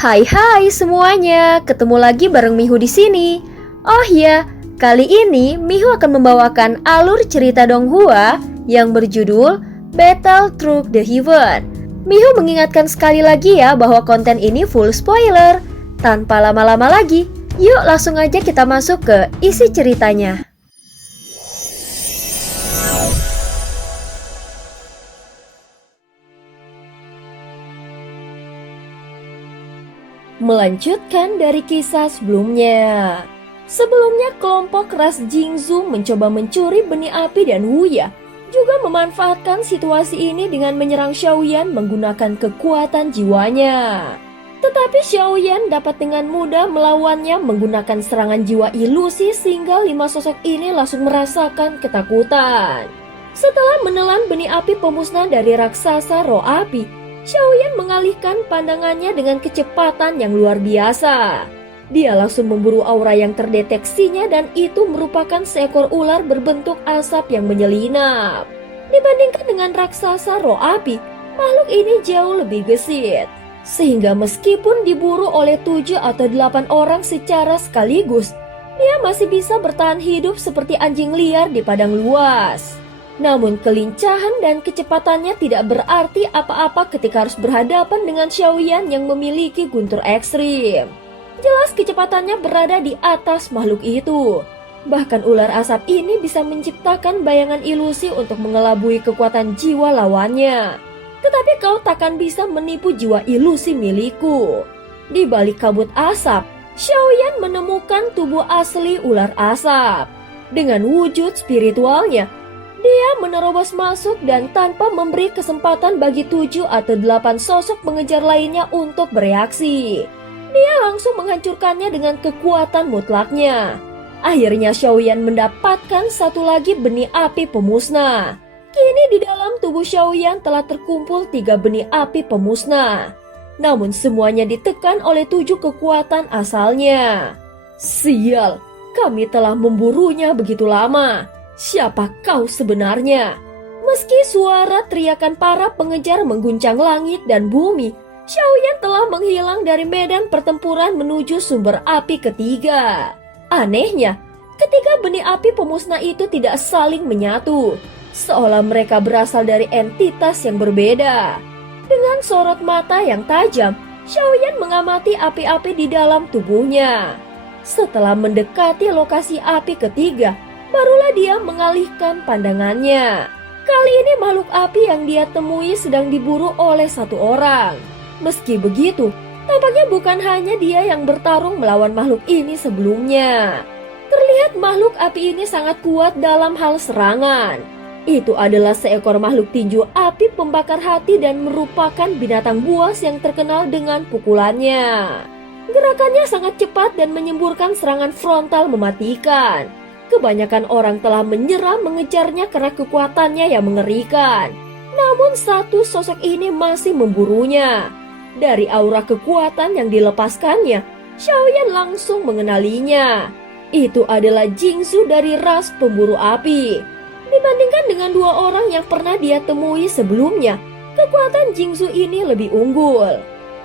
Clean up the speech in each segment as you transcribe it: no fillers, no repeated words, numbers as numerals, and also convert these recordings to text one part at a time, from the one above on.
Hai semuanya, ketemu lagi bareng Mihu di sini. Oh ya, kali ini Mihu akan membawakan alur cerita Donghua yang berjudul Battle Through the Heaven. Mihu mengingatkan sekali lagi ya bahwa konten ini full spoiler. Tanpa lama-lama lagi, yuk langsung aja kita masuk ke isi ceritanya. Melanjutkan dari kisah sebelumnya. Sebelumnya kelompok ras Jingzhu mencoba mencuri benih api dan Huya juga memanfaatkan situasi ini dengan menyerang Xiaoyan menggunakan kekuatan jiwanya. Tetapi Xiaoyan dapat dengan mudah melawannya menggunakan serangan jiwa ilusi sehingga 5 sosok ini langsung merasakan ketakutan. Setelah menelan benih api pemusnah dari raksasa roh api, Xiaoyan mengalihkan pandangannya dengan kecepatan yang luar biasa. Dia langsung memburu aura yang terdeteksinya dan itu merupakan seekor ular berbentuk asap yang menyelinap. Dibandingkan dengan raksasa roh api, makhluk ini jauh lebih gesit. Sehingga meskipun diburu oleh 7 atau 8 orang secara sekaligus, dia masih bisa bertahan hidup seperti anjing liar di padang luas. Namun kelincahan dan kecepatannya tidak berarti apa-apa ketika harus berhadapan dengan Xiaoyan yang memiliki guntur ekstrim. Jelas kecepatannya berada di atas makhluk itu. Bahkan ular asap ini bisa menciptakan bayangan ilusi untuk mengelabui kekuatan jiwa lawannya. Tetapi kau takkan bisa menipu jiwa ilusi milikku. Di balik kabut asap, Xiaoyan menemukan tubuh asli ular asap. Dengan wujud spiritualnya, dia menerobos masuk dan tanpa memberi kesempatan bagi 7 atau 8 sosok pengejar lainnya untuk bereaksi. Dia langsung menghancurkannya dengan kekuatan mutlaknya. Akhirnya Xiaoyan mendapatkan satu lagi benih api pemusnah. Kini di dalam tubuh Xiaoyan telah terkumpul 3 benih api pemusnah. Namun semuanya ditekan oleh 7 kekuatan asalnya. Sial, kami telah memburunya begitu lama. Siapa kau sebenarnya? Meski suara teriakan para pengejar mengguncang langit dan bumi, Xiaoyan telah menghilang dari medan pertempuran menuju sumber api ketiga. Anehnya, ketiga benih api pemusnah itu tidak saling menyatu, seolah mereka berasal dari entitas yang berbeda. Dengan sorot mata yang tajam, Xiaoyan mengamati api-api di dalam tubuhnya. Setelah mendekati lokasi api ketiga, barulah dia mengalihkan pandangannya. Kali ini makhluk api yang dia temui sedang diburu oleh satu orang. Meski begitu, tampaknya bukan hanya dia yang bertarung melawan makhluk ini sebelumnya. Terlihat makhluk api ini sangat kuat dalam hal serangan. Itu adalah seekor makhluk tinju api pembakar hati dan merupakan binatang buas yang terkenal dengan pukulannya. Gerakannya sangat cepat dan menyemburkan serangan frontal mematikan. Kebanyakan orang telah menyerah mengejarnya karena kekuatannya yang mengerikan. Namun satu sosok ini masih memburunya. Dari aura kekuatan yang dilepaskannya, Xiaoyan langsung mengenalinya. Itu adalah Jingzhu dari ras pemburu api. Dibandingkan dengan 2 orang yang pernah dia temui sebelumnya, kekuatan Jingzhu ini lebih unggul.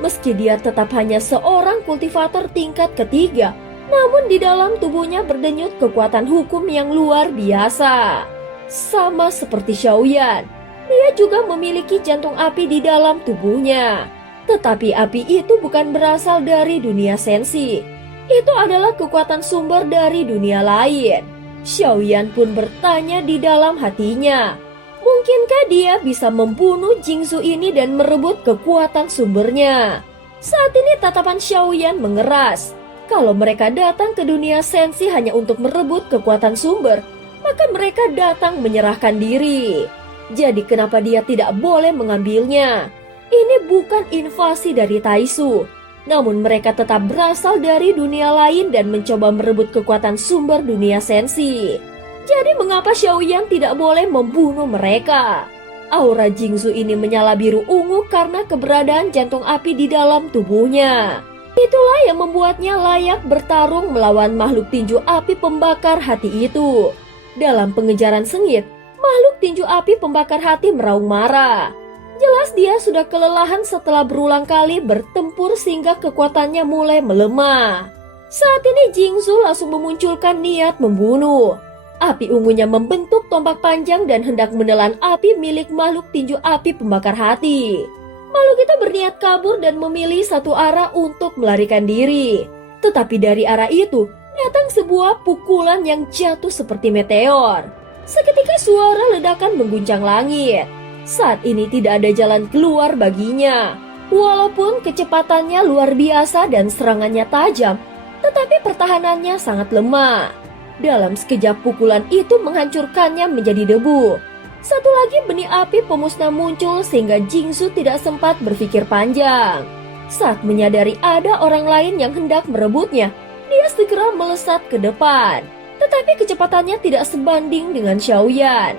Meski dia tetap hanya seorang kultivator tingkat ketiga, namun di dalam tubuhnya berdenyut kekuatan hukum yang luar biasa. Sama seperti Xiaoyan, dia juga memiliki jantung api di dalam tubuhnya. Tetapi api itu bukan berasal dari dunia sensi. Itu adalah kekuatan sumber dari dunia lain. Xiaoyan pun bertanya di dalam hatinya, mungkinkah dia bisa membunuh Jingzhu ini dan merebut kekuatan sumbernya? Saat ini tatapan Xiaoyan mengeras. Kalau mereka datang ke dunia sensi hanya untuk merebut kekuatan sumber, maka mereka datang menyerahkan diri. Jadi kenapa dia tidak boleh mengambilnya? Ini bukan invasi dari Taisu, namun mereka tetap berasal dari dunia lain dan mencoba merebut kekuatan sumber dunia sensi. Jadi mengapa Xiaoyan tidak boleh membunuh mereka? Aura Jingzhu ini menyala biru ungu karena keberadaan jantung api di dalam tubuhnya. Itulah yang membuatnya layak bertarung melawan makhluk tinju api pembakar hati itu. Dalam pengejaran sengit, makhluk tinju api pembakar hati meraung marah. Jelas dia sudah kelelahan setelah berulang kali bertempur sehingga kekuatannya mulai melemah. Saat ini Jingzu langsung memunculkan niat membunuh. Api ungunya membentuk tombak panjang dan hendak menelan api milik makhluk tinju api pembakar hati. Makhluk itu berniat kabur dan memilih satu arah untuk melarikan diri. Tetapi dari arah itu datang sebuah pukulan yang jatuh seperti meteor. Seketika suara ledakan mengguncang langit. Saat ini tidak ada jalan keluar baginya. Walaupun kecepatannya luar biasa dan serangannya tajam, tetapi pertahanannya sangat lemah. Dalam sekejap pukulan itu menghancurkannya menjadi debu. Satu lagi benih api pemusnah muncul sehingga Jingzu tidak sempat berpikir panjang. Saat menyadari ada orang lain yang hendak merebutnya, dia segera melesat ke depan. Tetapi kecepatannya tidak sebanding dengan Xiaoyan.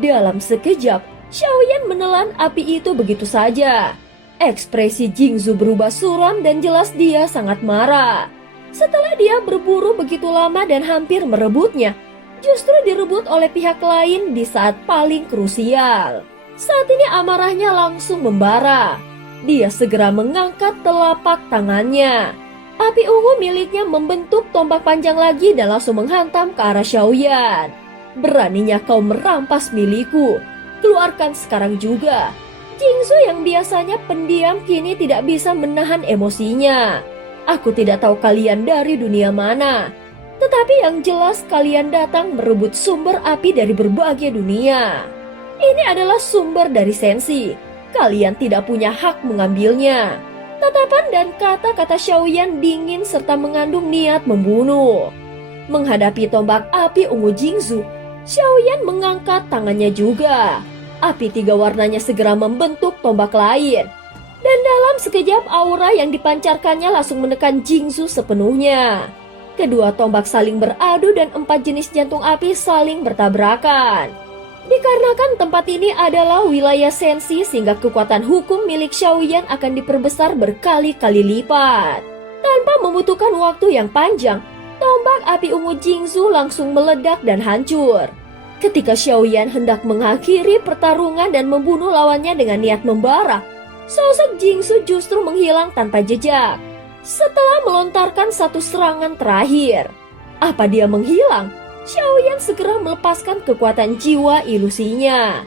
Dalam sekejap, Xiaoyan menelan api itu begitu saja. Ekspresi Jingzu berubah suram dan jelas dia sangat marah. Setelah dia berburu begitu lama dan hampir merebutnya, justru direbut oleh pihak lain di saat paling krusial. Saat ini amarahnya langsung membara. Dia segera mengangkat telapak tangannya. Api ungu miliknya membentuk tombak panjang lagi dan langsung menghantam ke arah Xiaoyan. Beraninya kau merampas milikku. Keluarkan sekarang juga. Jingzu yang biasanya pendiam kini tidak bisa menahan emosinya. Aku tidak tahu kalian dari dunia mana. Tetapi yang jelas kalian datang merebut sumber api dari berbagai dunia. Ini adalah sumber dari Sensi. Kalian tidak punya hak mengambilnya. Tatapan dan kata-kata Xiaoyan dingin serta mengandung niat membunuh. Menghadapi tombak api ungu Jingzu, Xiaoyan mengangkat tangannya juga. Api tiga warnanya segera membentuk tombak lain. Dan dalam sekejap aura yang dipancarkannya langsung menekan Jingzu sepenuhnya. Kedua tombak saling beradu dan 4 jenis jantung api saling bertabrakan. Dikarenakan tempat ini adalah wilayah Sensi sehingga kekuatan hukum milik Xiaoyan akan diperbesar berkali-kali lipat. Tanpa membutuhkan waktu yang panjang, tombak api ungu Jingzu langsung meledak dan hancur. Ketika Xiaoyan hendak mengakhiri pertarungan dan membunuh lawannya dengan niat membara, sosok Jingzu justru menghilang tanpa jejak. Setelah melontarkan satu serangan terakhir, apa dia menghilang? Xiaoyan segera melepaskan kekuatan jiwa ilusinya.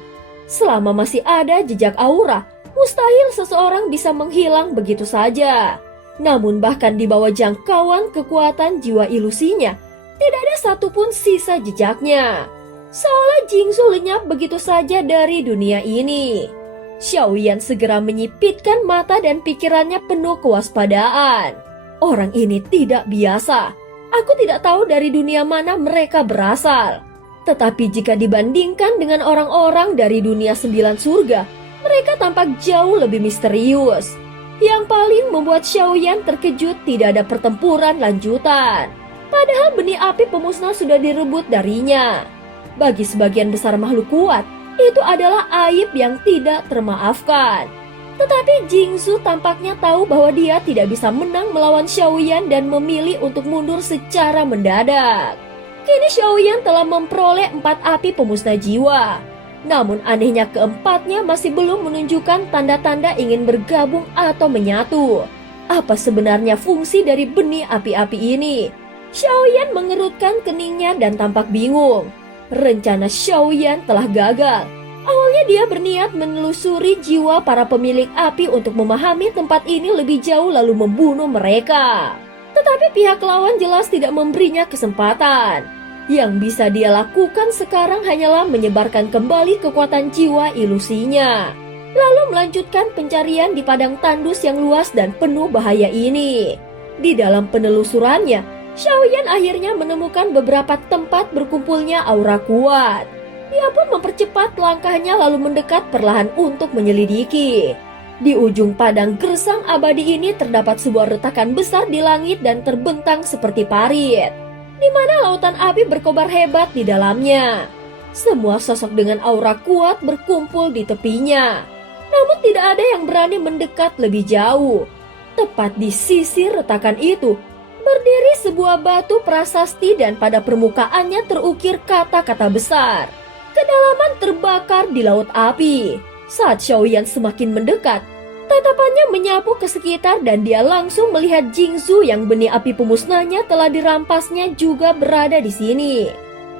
Selama masih ada jejak aura, mustahil seseorang bisa menghilang begitu saja. Namun bahkan di bawah jangkauan kekuatan jiwa ilusinya, tidak ada satupun sisa jejaknya. Seolah Jingzu lenyap begitu saja dari dunia ini. Xiaoyan segera menyipitkan mata dan pikirannya penuh kewaspadaan. Orang ini tidak biasa. Aku tidak tahu dari dunia mana mereka berasal. Tetapi jika dibandingkan dengan orang-orang dari dunia 9 surga, mereka tampak jauh lebih misterius. Yang paling membuat Xiaoyan terkejut tidak ada pertempuran lanjutan. Padahal benih api pemusnah sudah direbut darinya. Bagi sebagian besar makhluk kuat, itu adalah aib yang tidak termaafkan. Tetapi Jingzu tampaknya tahu bahwa dia tidak bisa menang melawan Xiaoyan dan memilih untuk mundur secara mendadak. Kini Xiaoyan telah memperoleh 4 api pemusnah jiwa. Namun anehnya keempatnya masih belum menunjukkan tanda-tanda ingin bergabung atau menyatu. Apa sebenarnya fungsi dari benih api-api ini? Xiaoyan mengerutkan keningnya dan tampak bingung. Rencana Xiaoyan telah gagal. Awalnya dia berniat menelusuri jiwa para pemilik api untuk memahami tempat ini lebih jauh lalu membunuh mereka. Tetapi pihak lawan jelas tidak memberinya kesempatan. Yang bisa dia lakukan sekarang hanyalah menyebarkan kembali kekuatan jiwa ilusinya. Lalu melanjutkan pencarian di padang tandus yang luas dan penuh bahaya ini. Di dalam penelusurannya, Xiaoyan akhirnya menemukan beberapa tempat berkumpulnya aura kuat. Dia pun mempercepat langkahnya lalu mendekat perlahan untuk menyelidiki. Di ujung padang gersang abadi ini terdapat sebuah retakan besar di langit dan terbentang seperti parit, di mana lautan api berkobar hebat di dalamnya. Semua sosok dengan aura kuat berkumpul di tepinya. Namun tidak ada yang berani mendekat lebih jauh. Tepat di sisi retakan itu, berdiri sebuah batu prasasti dan pada permukaannya terukir kata-kata besar. Kedalaman terbakar di laut api. Saat Xiaoyan semakin mendekat, tatapannya menyapu ke sekitar dan dia langsung melihat Jingzu yang benih api pemusnahnya telah dirampasnya juga berada di sini.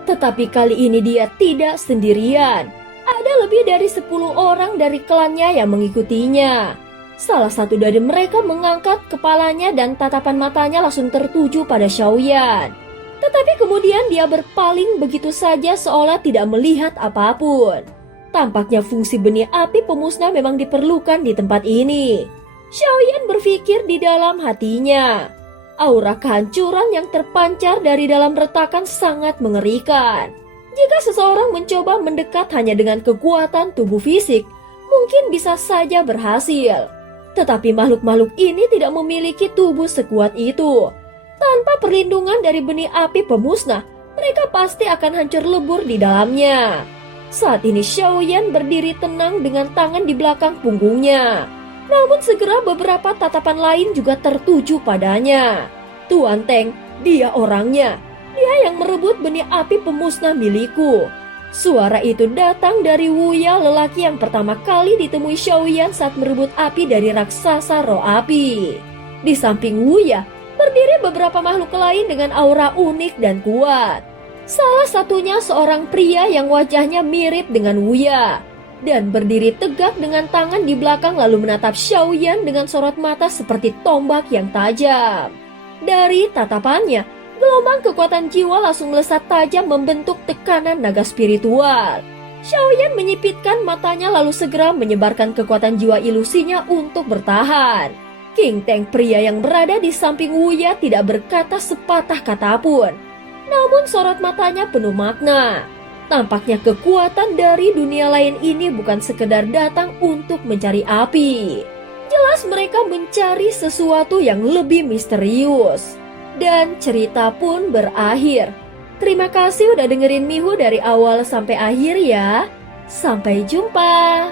Tetapi kali ini dia tidak sendirian. Ada lebih dari 10 orang dari klannya yang mengikutinya. Salah satu dari mereka mengangkat kepalanya dan tatapan matanya langsung tertuju pada Xiaoyan. Tetapi kemudian dia berpaling begitu saja seolah tidak melihat apapun. Tampaknya fungsi benih api pemusnah memang diperlukan di tempat ini. Xiaoyan berpikir di dalam hatinya. Aura kehancuran yang terpancar dari dalam retakan sangat mengerikan. Jika seseorang mencoba mendekat hanya dengan kekuatan tubuh fisik, mungkin bisa saja berhasil. Tetapi makhluk-makhluk ini tidak memiliki tubuh sekuat itu. Tanpa perlindungan dari benih api pemusnah, mereka pasti akan hancur lebur di dalamnya. Saat ini Xiaoyan berdiri tenang dengan tangan di belakang punggungnya. Namun segera beberapa tatapan lain juga tertuju padanya. Tuan Teng, dia orangnya. Dia yang merebut benih api pemusnah milikku. Suara itu datang dari Wuya, lelaki yang pertama kali ditemui Xiaoyan saat merebut api dari raksasa roh api. Di samping Wuya, berdiri beberapa makhluk lain dengan aura unik dan kuat. Salah satunya seorang pria yang wajahnya mirip dengan Wuya dan berdiri tegak dengan tangan di belakang lalu menatap Xiaoyan dengan sorot mata seperti tombak yang tajam. Dari tatapannya, gelombang kekuatan jiwa langsung melesat tajam membentuk tekanan naga spiritual. Xiaoyan menyipitkan matanya lalu segera menyebarkan kekuatan jiwa ilusinya untuk bertahan. King Teng, pria yang berada di samping Wuya, tidak berkata sepatah kata pun. Namun sorot matanya penuh makna. Tampaknya kekuatan dari dunia lain ini bukan sekedar datang untuk mencari api. Jelas mereka mencari sesuatu yang lebih misterius. Dan cerita pun berakhir. Terima kasih udah dengerin Mihu dari awal sampai akhir ya. Sampai jumpa.